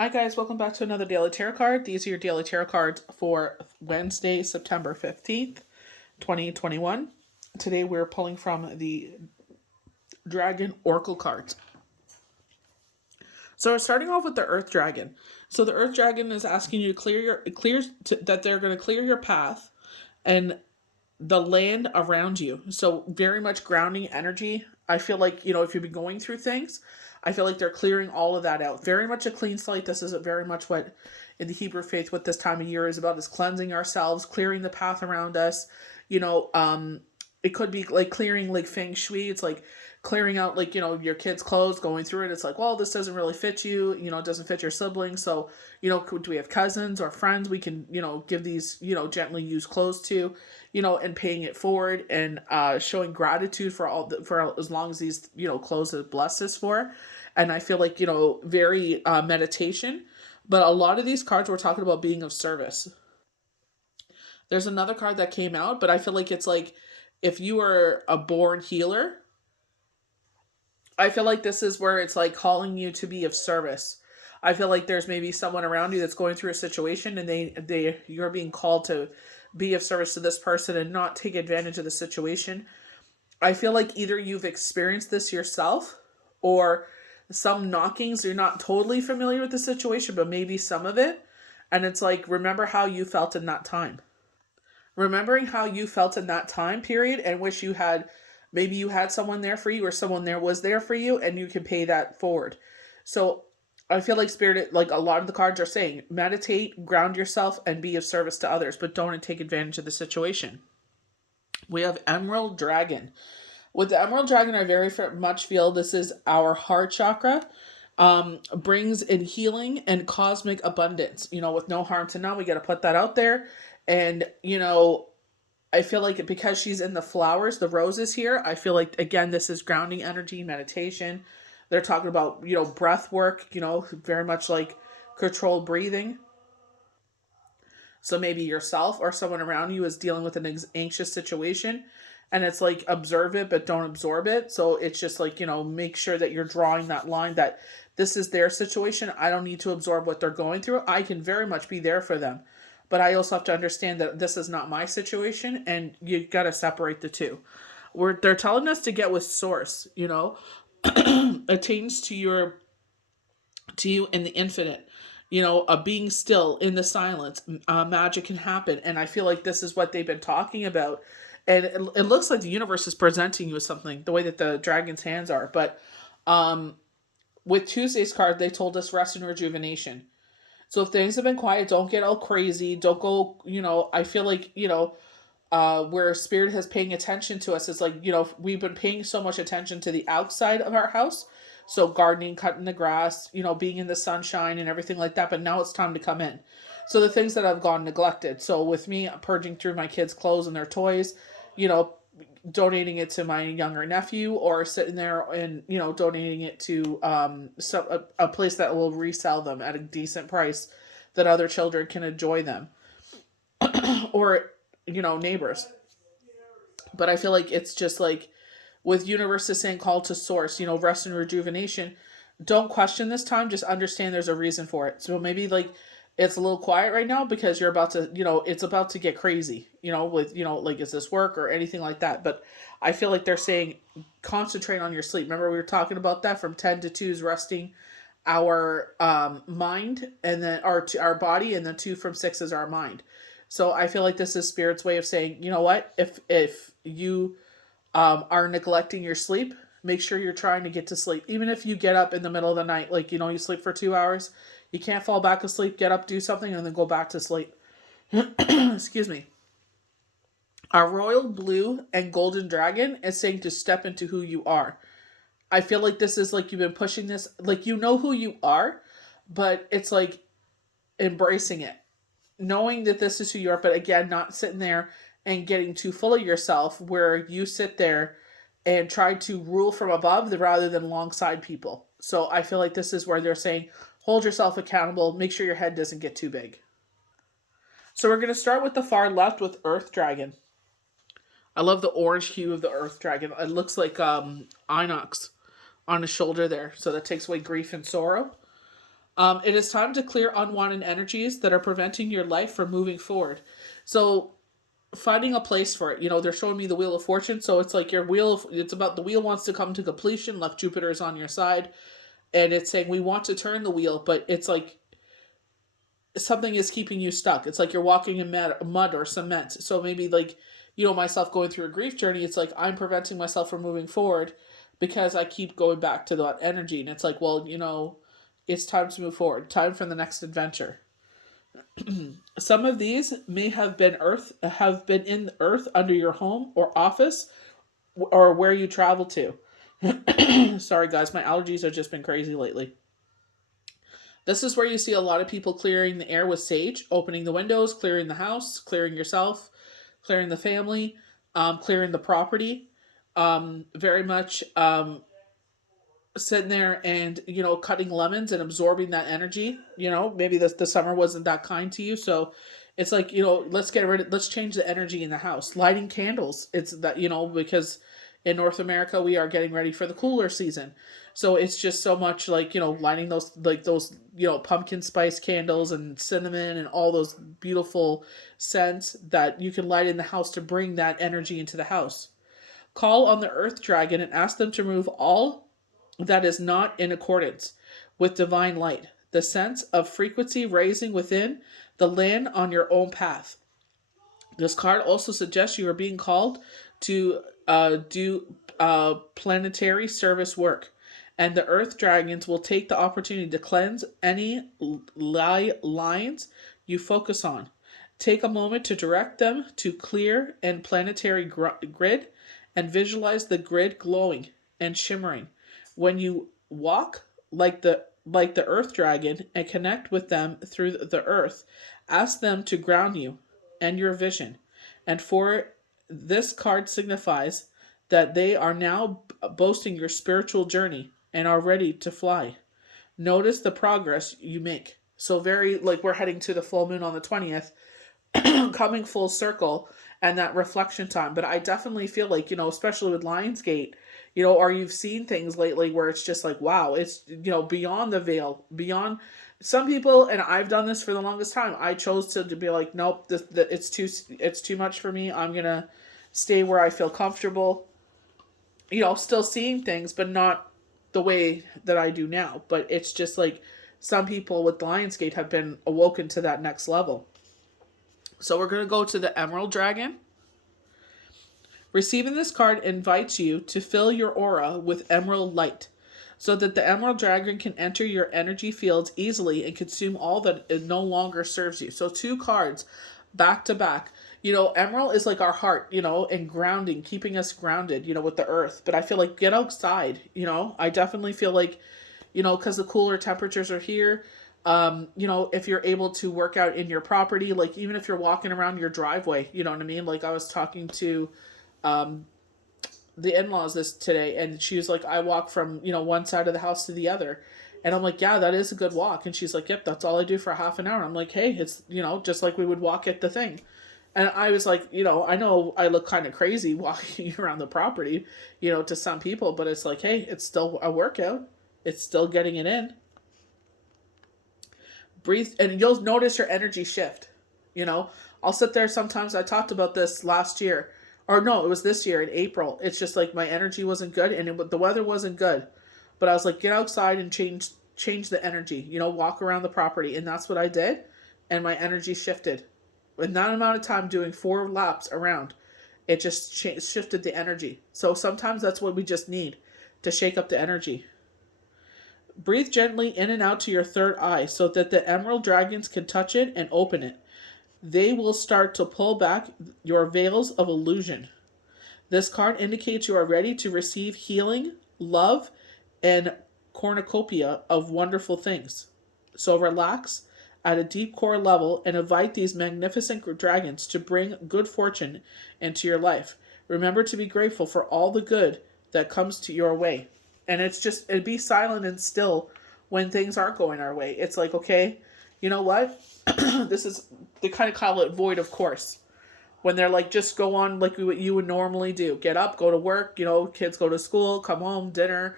Hi guys, welcome back to another Daily Tarot card. These are your Daily Tarot cards for Wednesday, September 15th, 2021. Today we're pulling from the Dragon Oracle cards. So we're starting off with the Earth Dragon. So the Earth Dragon is asking you to that they're going to clear your path and the land around you. So very much grounding energy. I feel like, if you've been going through things, I feel like they're clearing all of that out. Very much a clean slate. This is very much what in the Hebrew faith, what this time of year is about, is cleansing ourselves, clearing the path around us. It could be like clearing like feng shui. It's like clearing out like, your kids' clothes, going through it. It's like, well, this doesn't really fit you, it doesn't fit your siblings. So, do we have cousins or friends we can, give these, gently used clothes to, and paying it forward and showing gratitude for as long as these, clothes have blessed us for. And I feel like, very meditation. But a lot of these cards we're talking about being of service. There's another card that came out, but I feel like it's like if you were a born healer, I feel like this is where it's like calling you to be of service. I feel like there's maybe someone around you that's going through a situation and you're being called to be of service to this person and not take advantage of the situation. I feel like either you've experienced this yourself or some knockings, you're not totally familiar with the situation, but maybe some of it. And it's like, remember how you felt in that time. Remembering how you felt in that time period and wish maybe you had someone there for you or someone there was there for you and you can pay that forward. So I feel like Spirit, like a lot of the cards are saying, meditate, ground yourself, and be of service to others, but don't take advantage of the situation. We have Emerald Dragon. With the Emerald Dragon, I very much feel this is our heart chakra. Brings in healing and cosmic abundance, with no harm to none. We got to put that out there. And, I feel like because she's in the flowers, the roses here, I feel like, again, this is grounding energy, meditation. They're talking about, breath work, very much like controlled breathing. So maybe yourself or someone around you is dealing with an anxious situation and it's like observe it, but don't absorb it. So it's just like, make sure that you're drawing that line that this is their situation. I don't need to absorb what they're going through. I can very much be there for them. But I also have to understand that this is not my situation and you got to separate the two. They're telling us to get with source, attains to you in the infinite, being still in the silence. Magic can happen. And I feel like this is what they've been talking about. And it looks like the universe is presenting you with something, the way that the dragon's hands are. But with Tuesday's card, they told us rest and rejuvenation. So if things have been quiet, don't get all crazy. Don't go, I feel like, where Spirit has paying attention to us is like, we've been paying so much attention to the outside of our house. So gardening, cutting the grass, being in the sunshine and everything like that. But now it's time to come in. So the things that have gone neglected. So with me purging through my kids' clothes and their toys, donating it to my younger nephew or sitting there and, donating it to a place that will resell them at a decent price that other children can enjoy them or, neighbors. But I feel like it's just like with universes saying call to source, rest and rejuvenation. Don't question this time. Just understand there's a reason for it. So maybe like it's a little quiet right now because you're about to, it's about to get crazy, with, like, is this work or anything like that? But I feel like they're saying concentrate on your sleep. Remember, we were talking about that from 10 to 2 is resting our mind and then our body, and then 2 from 6 is our mind. So I feel like this is Spirit's way of saying, you know what, if you are neglecting your sleep, make sure you're trying to get to sleep. Even if you get up in the middle of the night, like, you sleep for 2 hours, you can't fall back asleep, get up, do something, and then go back to sleep. Excuse me. Our royal blue and golden dragon is saying to step into who you are. I feel like this is like you've been pushing this, like who you are, but it's like embracing it. Knowing that this is who you are, but again, not sitting there and getting too full of yourself where you sit there and try to rule from above rather than alongside people. So I feel like this is where they're saying, hold yourself accountable, make sure your head doesn't get too big. So we're going to start with the far left with Earth Dragon. I love the orange hue of the Earth Dragon. It looks like inox on his shoulder there. So that takes away grief and sorrow. It is time to clear unwanted energies that are preventing your life from moving forward. So finding a place for it. They're showing me the Wheel of Fortune, so it's like your wheel. It's about the wheel wants to come to completion. Like Jupiter is on your side, and it's saying we want to turn the wheel, but it's like something is keeping you stuck. It's like you're walking in mud or cement. So maybe like, myself going through a grief journey, it's like I'm preventing myself from moving forward because I keep going back to that energy. And it's like, well, it's time to move forward. Time for the next adventure. Some of these may have been in the earth under your home or office or where you travel to. Sorry guys, my allergies have just been crazy lately. This is where you see a lot of people clearing the air with sage, opening the windows, clearing the house, clearing yourself, clearing the family, clearing the property. Very much sitting there and, cutting lemons and absorbing that energy. Maybe the summer wasn't that kind to you. So it's like, let's change the energy in the house. Lighting candles. It's that, because in North America, we are getting ready for the cooler season. So it's just so much like, lighting those, pumpkin spice candles and cinnamon and all those beautiful scents that you can light in the house to bring that energy into the house. Call on the earth dragon and ask them to remove all that is not in accordance with divine light, the sense of frequency raising within the land on your own path. This card also suggests you are being called to do planetary service work, and the earth dragons will take the opportunity to cleanse any lines you focus on. Take a moment to direct them to clear and planetary grid and visualize the grid glowing and shimmering. When you walk like the earth dragon and connect with them through the earth, ask them to ground you and your vision. And for this card signifies that they are now boasting your spiritual journey and are ready to fly. Notice the progress you make. So very like we're heading to the full moon on the 20th, coming full circle and that reflection time. But I definitely feel like, especially with Lionsgate, or you've seen things lately where it's just like, wow, it's, beyond the veil, beyond some people. And I've done this for the longest time. I chose to be like, nope, it's too much for me. I'm going to stay where I feel comfortable, still seeing things, but not the way that I do now. But it's just like some people with Lionsgate have been awoken to that next level. So we're going to go to the Emerald Dragon. Receiving this card invites you to fill your aura with emerald light so that the Emerald Dragon can enter your energy fields easily and consume all that it no longer serves you. So 2 cards back to back. Emerald is like our heart, and grounding, keeping us grounded, with the earth. But I feel like get outside, I definitely feel like, because the cooler temperatures are here. If you're able to work out in your property, like even if you're walking around your driveway, you know what I mean? Like I was talking to the in-laws this today, and she was like, I walk from, one side of the house to the other. And I'm like, yeah, that is a good walk. And she's like, yep, that's all I do for half an hour. I'm like, hey, it's, just like we would walk at the thing. And I was like, I know I look kind of crazy walking around the property, to some people, but it's like, hey, it's still a workout. It's still getting it in. Breathe, and you'll notice your energy shift. I'll sit there sometimes. I talked about this last year, or no, it was this year in April. It's just like my energy wasn't good, and the weather wasn't good. But I was like, get outside and change the energy. Walk around the property, and that's what I did, and my energy shifted. In that amount of time, doing 4 laps around, it just shifted the energy. So sometimes that's what we just need to shake up the energy. Breathe gently in and out to your third eye so that the emerald dragons can touch it and open it. They will start to pull back your veils of illusion. This card indicates you are ready to receive healing, love, and cornucopia of wonderful things. So relax at a deep core level and invite these magnificent dragons to bring good fortune into your life. Remember to be grateful for all the good that comes to your way. And it'd be silent and still when things aren't going our way. It's like, okay, you know what? They kind of call it void of course. When they're like, just go on like what you would normally do. Get up, go to work, kids go to school, come home, dinner,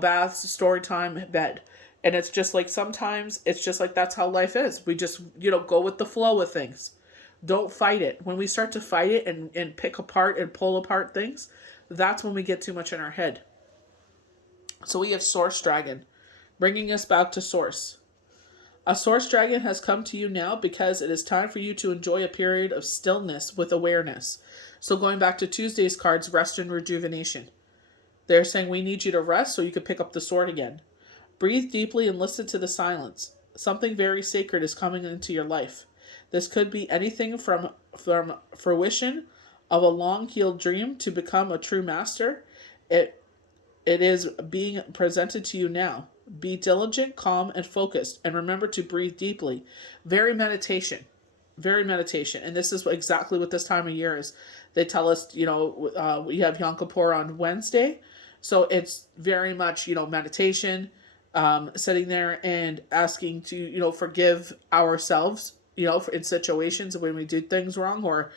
baths, story time, bed. And it's just like sometimes it's just like that's how life is. We just, go with the flow of things. Don't fight it. When we start to fight it and pick apart and pull apart things, that's when we get too much in our head. So we have Source Dragon, bringing us back to Source. A Source Dragon has come to you now because it is time for you to enjoy a period of stillness with awareness. So going back to Tuesday's cards, Rest and Rejuvenation. They're saying we need you to rest so you can pick up the sword again. Breathe deeply and listen to the silence. Something very sacred is coming into your life. This could be anything from fruition of a long-healed dream to become a true master. It is being presented to you now. Be diligent, calm, and focused, and remember to breathe deeply. Very meditation. And this is exactly what this time of year is. They tell us, we have Yom Kippur on Wednesday, so it's very much, meditation, sitting there and asking to, forgive ourselves, in situations when we do things wrong, or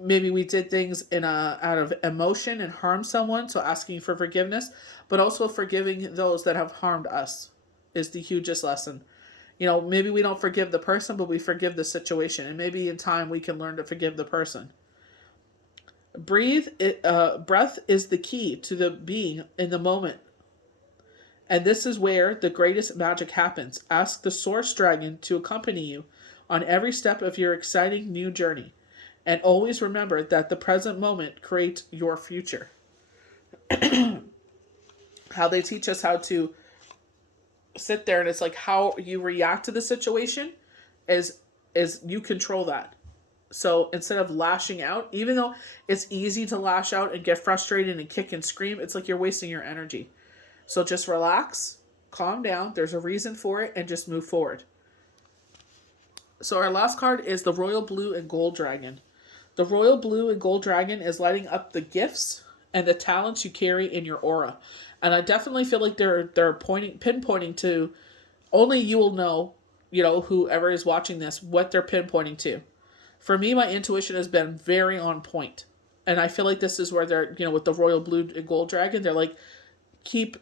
maybe we did things out of emotion and harm someone, so asking for forgiveness, but also forgiving those that have harmed us is the hugest lesson. Maybe we don't forgive the person, but we forgive the situation, and maybe in time we can learn to forgive the person. Breathe. Breath is the key to the being in the moment, and this is where the greatest magic happens. Ask the Source Dragon to accompany you on every step of your exciting new journey. And always remember that the present moment creates your future. How they teach us how to sit there, and it's like how you react to the situation is you control that. So instead of lashing out, even though it's easy to lash out and get frustrated and kick and scream, it's like you're wasting your energy. So just relax, calm down, there's a reason for it, and just move forward. So our last card is the Royal Blue and Gold Dragon. The Royal Blue and Gold Dragon is lighting up the gifts and the talents you carry in your aura. And I definitely feel like they're pinpointing to, only you will know, whoever is watching this, what they're pinpointing to. For me, my intuition has been very on point. And I feel like this is where they're, with the Royal Blue and Gold Dragon, they're like, keep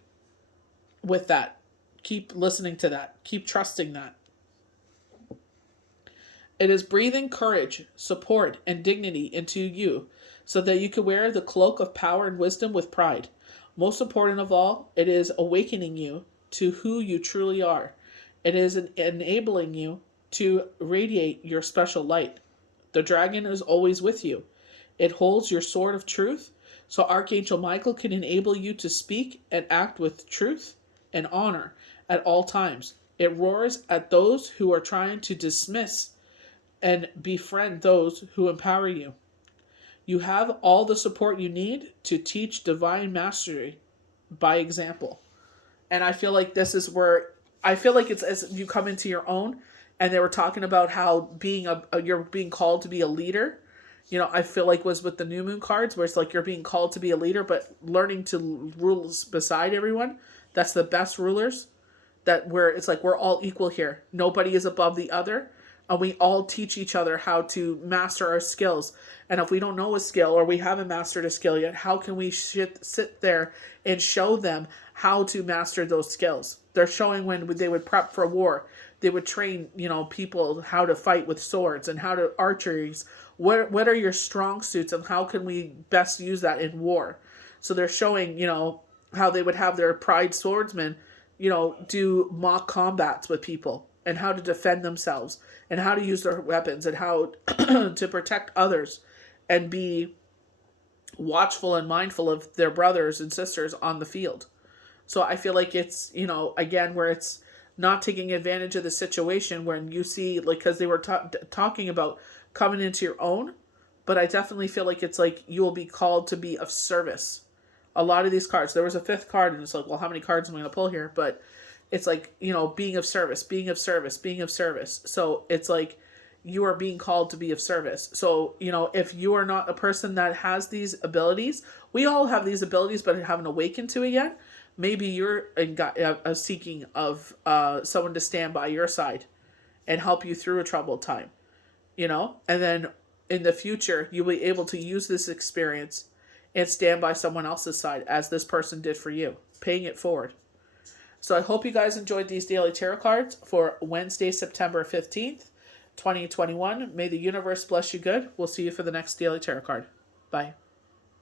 with that. Keep listening to that. Keep trusting that. It is breathing courage, support, and dignity into you so that you can wear the cloak of power and wisdom with pride. Most important of all, it is awakening you to who you truly are. It is enabling you to radiate your special light. The dragon is always with you. It holds your sword of truth, so Archangel Michael can enable you to speak and act with truth and honor at all times. It roars at those who are trying to dismiss and befriend those who empower you. You have all the support you need to teach divine mastery by example. And I feel like this is where, I feel like it's as you come into your own, and they were talking about how you're being called to be a leader. I feel like was with the new moon cards, where it's like you're being called to be a leader, but learning to rule beside everyone. That's the best rulers. Where it's like we're all equal here. Nobody is above the other. And we all teach each other how to master our skills. And if we don't know a skill, or we haven't mastered a skill yet, how can we sit there and show them how to master those skills? They're showing when they would prep for war. They would train, people how to fight with swords and how to archeries. What are your strong suits, and how can we best use that in war? So they're showing, how they would have their pride swordsmen, do mock combats with people, and how to defend themselves, and how to use their weapons, and how to protect others, and be watchful and mindful of their brothers and sisters on the field. So I feel like it's, again, where it's not taking advantage of the situation when you see, like, because they were talking about coming into your own, but I definitely feel like it's like you will be called to be of service. A lot of these cards, there was a fifth card, and it's like, well, how many cards am I going to pull here? But it's like, being of service, being of service, being of service. So it's like you are being called to be of service. So, if you are not a person that has these abilities, we all have these abilities, but haven't awakened to it yet. Maybe you're seeking of someone to stand by your side and help you through a troubled time, and then in the future, you'll be able to use this experience and stand by someone else's side as this person did for you, paying it forward. So I hope you guys enjoyed these daily tarot cards for Wednesday, September 15th, 2021. May the universe bless you good. We'll see you for the next daily tarot card. Bye.